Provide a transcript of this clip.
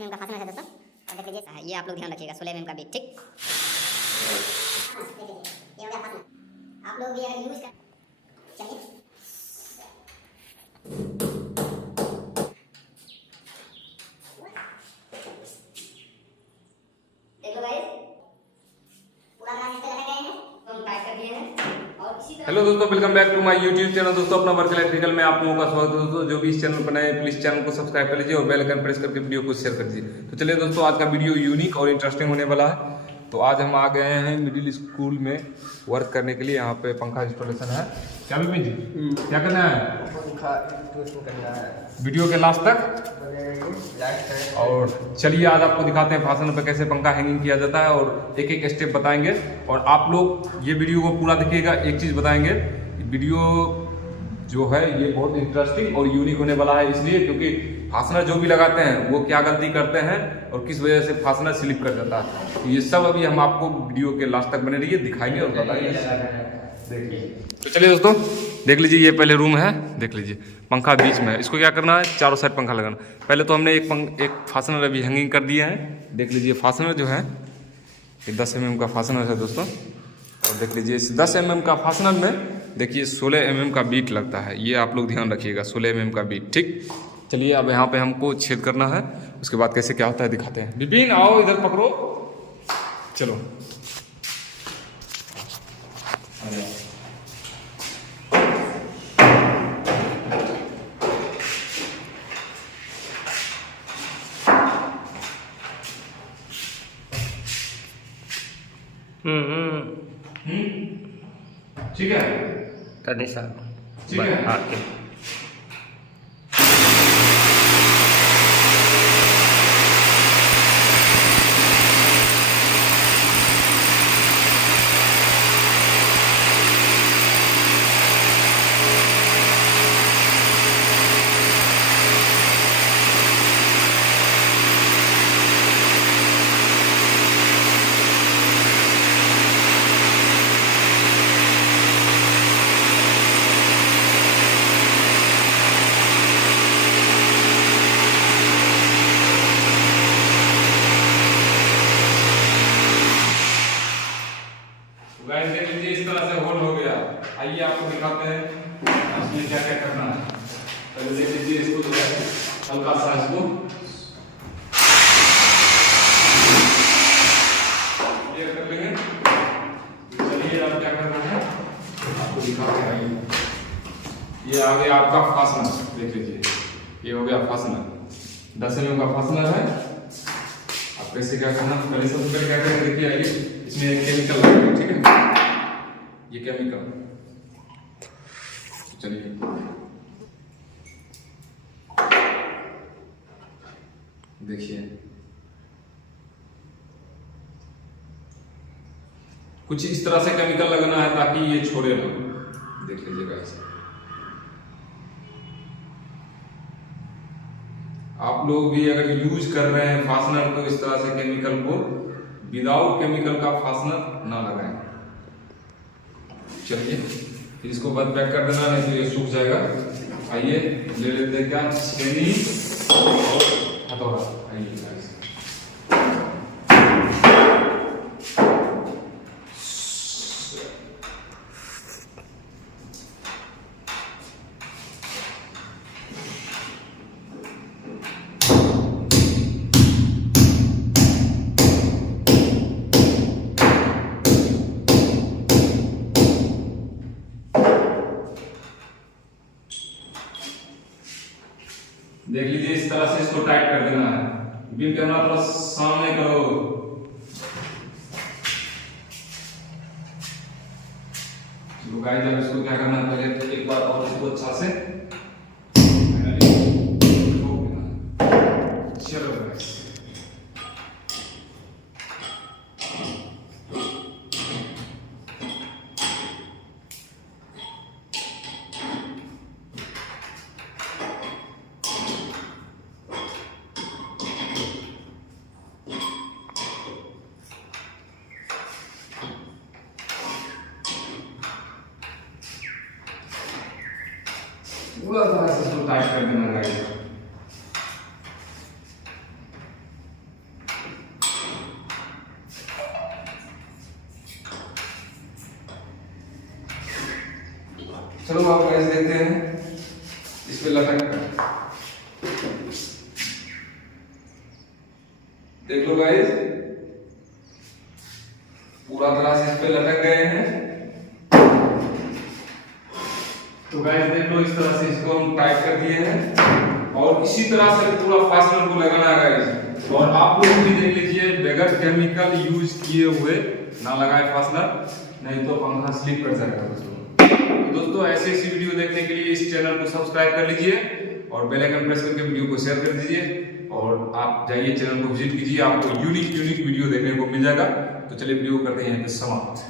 mm का फासनर है दोस्तों। और देख लीजिए ये आप लोग ध्यान रखिएगा 16 mm का बीट, ठीक। ये हो गया फासनर, आप लोग भी अगर यूज कर चलिए देखो गाइस पूरा ग्लास इस पे लगा गए हैं तो हम टाइट कर दिए हैं। और इसी तरह हेलो दोस्तों, welcome back to my YouTube channel. दोस्तों अपना वर्क इलेक्ट्रिकल में आप लोगों का स्वागत है। दोस्तों जो भी इस चैनल पर नए प्लीज चैनल को सब्सक्राइब कर लीजिए और बेल आइकन प्रेस करके वीडियो को शेयर कर दीजिए। तो चलिए दोस्तों, आज का वीडियो यूनिक और इंटरेस्टिंग होने वाला है। तो आज हम आ गए हैं मिडिल स्कूल में वर्क करने के लिए। यहाँ पे पंखा इंस्टॉलेशन है। क्या विपिन जी, क्या करना है? पंखा इंस्टॉलेशन करना है। वीडियो के लास्ट तक और चलिए आज आपको दिखाते हैं फासनर पे कैसे पंखा हैंगिंग किया जाता है और एक एक स्टेप बताएंगे। और आप लोग ये वीडियो को पूरा देखिएगा। एक चीज़ बताएंगे, वीडियो जो है ये बहुत इंटरेस्टिंग और यूनिक होने वाला है, इसलिए क्योंकि फासनर जो भी लगाते हैं वो क्या गलती करते हैं और किस वजह से फासनर स्लिप कर जाता है, तो ये सब अभी हम आपको वीडियो के लास्ट तक बने रहिए, दिखाएंगे और बताएंगे। देखिए तो चलिए दोस्तों देख लीजिए, ये पहले रूम है। देख लीजिए पंखा बीच में है। इसको क्या करना है, चारों साइड पंखा लगाना। पहले तो हमने एक फासनर अभी हैंगिंग कर दिया है। देख लीजिए फासनर जो है ये 10 mm का फासनर है दोस्तों। और देख लीजिए इस 10 mm का फासनर में देखिए 16 mm का बीट लगता है। ये आप लोग ध्यान रखिएगा, 16 mm का बीट, ठीक। चलिए अब यहाँ पे हमको छेद करना है, उसके बाद कैसे क्या होता है दिखाते हैं। विपिन आओ इधर पकड़ो, चलो ठीक है तनिषा ठीक है। आके गाइस देख लीजिए इस तरह से होल हो गया। आइए आपको दिखाते हैं इसमें क्या क्या करना है। पहले देख लीजिए इसको जो है हल्का सा इसको क्लियर कर लेंगे। चलिए अब क्या करना है आपको दिखाते हैं। ये आ गया आपका फासनर, देख लीजिए ये हो गया फासनर, 10 mm का फासनर है। अब कैसे क्या करना, पहले सबसे पहले क्या करेंगे, देखिए आइए इसमें एक केमिकल लगेगा, ठीक है। ये केमिकल चलिए देखिए कुछ इस तरह से केमिकल लगना है ताकि ये छोड़े ना। देख लीजिएगा ऐसे। आप लोग भी अगर यूज कर रहे हैं फासनर तो इस तरह से केमिकल को विदाउट केमिकल का फासनर ना लगाएं। चलिए फिर इसको बंद पैक कर देना, नहीं तो ये सूख जाएगा। आइए ले लेते हैं क्या, छेनी और हथौड़ा। आइए देख लीजिए इस तरह से इसको टाइट कर देना है। बीम कैमरा थोड़ा सामने करो। तो गाइस अब इसको क्या करना है, पहले एक बार और इसको अच्छा से चलो गाइस पूरा तरह से इसको टाइट कर देना गाइस। चलो आप गाइस देखते हैं इस पे लटक कर। देख लो गाइस, पूरा तरह से इस पे लटक गए हैं। तो गाइस देख लो, इस तरह से इसको हम टाइट कर दिए हैं और इसी तरह से पूरा फास्टनर को लगाना है गाइस। और आप लोग भी देख लीजिए, बगैर केमिकल यूज किए हुए ना लगाए फास्टनर, नहीं तो पंखा स्लिप कर जाएगा दोस्तों। तो दोस्तों ऐसे ऐसी वीडियो देखने के लिए इस चैनल को सब्सक्राइब कर लीजिए और बेल आइकन प्रेस करके वीडियो को शेयर कर दीजिए और आप जाइए चैनल को विजिट कीजिए, आपको यूनिक वीडियो देखने को मिल जाएगा। तो चलिए वीडियो करते हैं समाप्त।